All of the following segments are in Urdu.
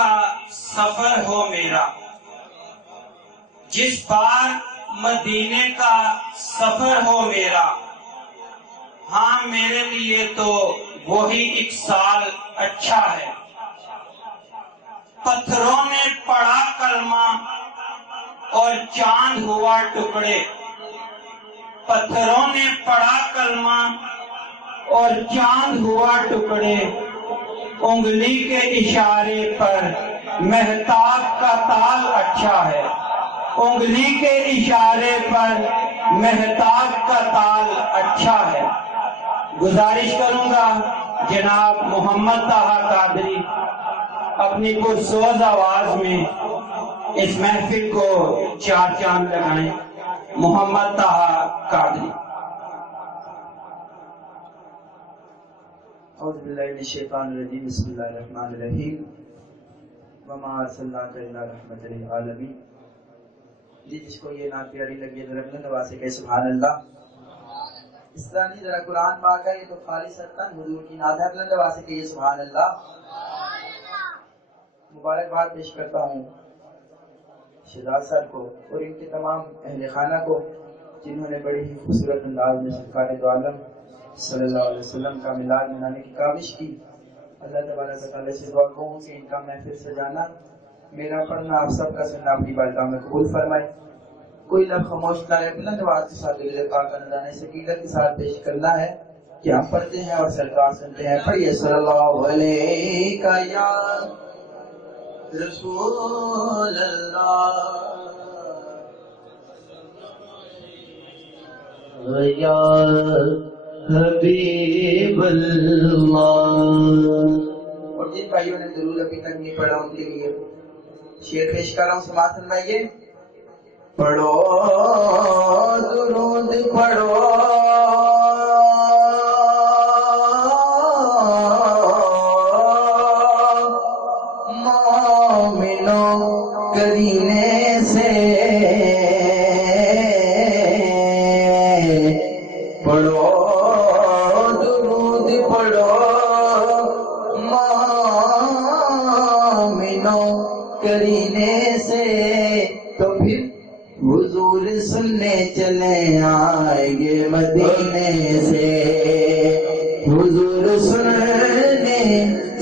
کا سفر ہو میرا، جس بار مدینے کا سفر ہو میرا، ہاں میرے لیے تو وہی ایک سال اچھا ہے۔ پتھروں نے پڑھا کلمہ اور چاند ہوا ٹکڑے، پتھروں نے پڑھا کلمہ اور چاند ہوا ٹکڑے، انگلی کے اشارے پر مہتاب کا تال اچھا ہے، انگلی کے اشارے پر مہتاب کا تال اچھا ہے۔ گزارش کروں گا جناب محمد طاہا قادری اپنی پرسوز آواز میں اس محفل کو چار چاند لگائیں۔ محمد طاہا قادری۔ اعوذ باللہ من الشیطان الرجیم، بسم اللہ الرحمن الرحیم، وما ارسلناک الا رحمۃ للعالمین۔ جس کو یہ نعت پیاری لگی ذرا بلند آواز سے کہے سبحان اللہ۔ اس طرح نہیں، ذرا قرآن پاک ہے یہ تو خالصتاً حضور کی نعت ہے، بلند آواز سے کہیے سبحان اللہ۔ مبارکباد پیش کرتا ہوں شہزاد صاحب کو اور ان کے تمام اہل خانہ کو، جنہوں نے بڑے ہی خوبصورت انداز میں سرکار دو عالم صلی اللہ علیہ وسلم کا میلاد منانے کی کاوش کی۔ اللہ تبارک و تعالیٰ سے دعا کروں کہ ان کا محفل سجانا، میرا پڑھنا، آپ سب کا سننا اپنی بارگاہ میں قبول فرمائے۔ کوئی لفظ خاموش نہ رہے، بلند آواز کے ساتھ دل پاک انداز سے عقیدت کے ساتھ پیش کرنا ہے کہ ہم پڑھتے ہیں اور سرکار سنتے ہیں۔ پڑھیے صلی اللہ علیہ یا رسول اللہ یا حبیب اللہ۔ اور جن بھائیوں نے ضرور ابھی تک نہیں پڑھا ان کے لیے شعر پیش کر رہا ہوں، سماعت فرمائیے۔ پڑھو درود پڑھو مومنوں کرینے سے، پڑھو درود پڑھو مومنوں کرینے سے، تو پھر حضور سننے چلے آئیں گے مدینے سے، حضور سننے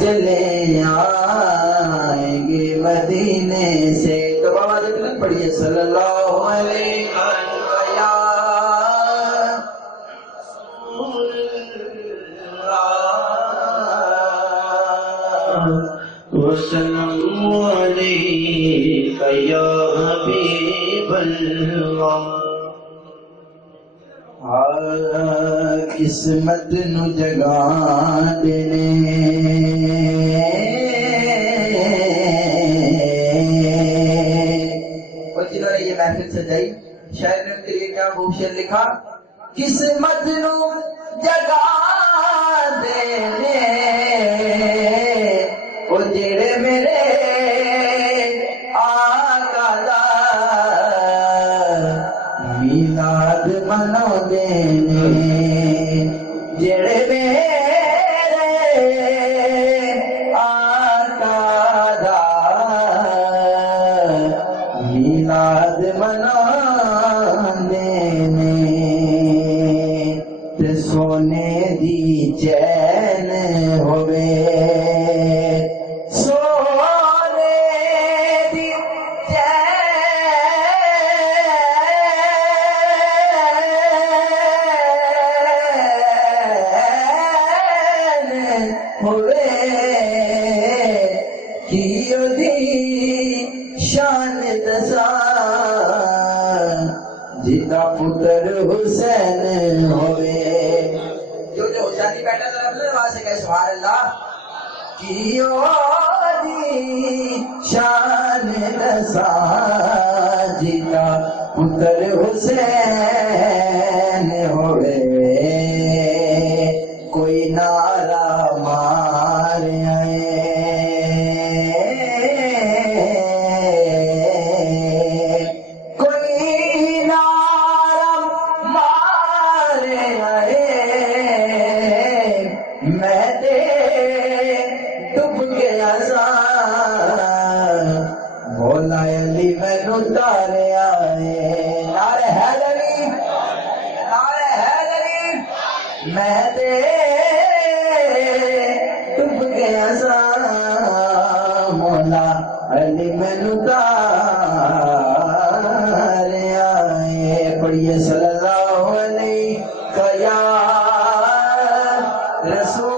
چلے آئیں گے مدینے سے۔ تو بابا جب پڑھیے صلی اللہ علیہ وسلم علیک یا حبیب اللہ۔ قسمت نو جگا دینے اور جنہوں نے یہ محفل سجائی، شاعر نے ان کے لیے کیا خوب شعر لکھا، قسمت نو جگا دینے او جڑے میرے آقا دا میلاد منو دینے، جڑے میرے آقا دا میلاد منو دینے، تے سونے دی چین ہوئے، شان دسا جدا پتر حسین ہوئے، جو حسینی بیٹھا تھا اپنے وہاں سے کہے سبحان اللہ۔ کیو دی شان دسا جدا پتر حسین ہوئے، کوئی نعرہ مار آئے، میں دے ڈب گیا تاریا ہے نعرہ حیدری میں تے ٹپ گیا سا مولا علی مینو تاریا ہے پڑھیے صلی اللہ علیہ یا رسول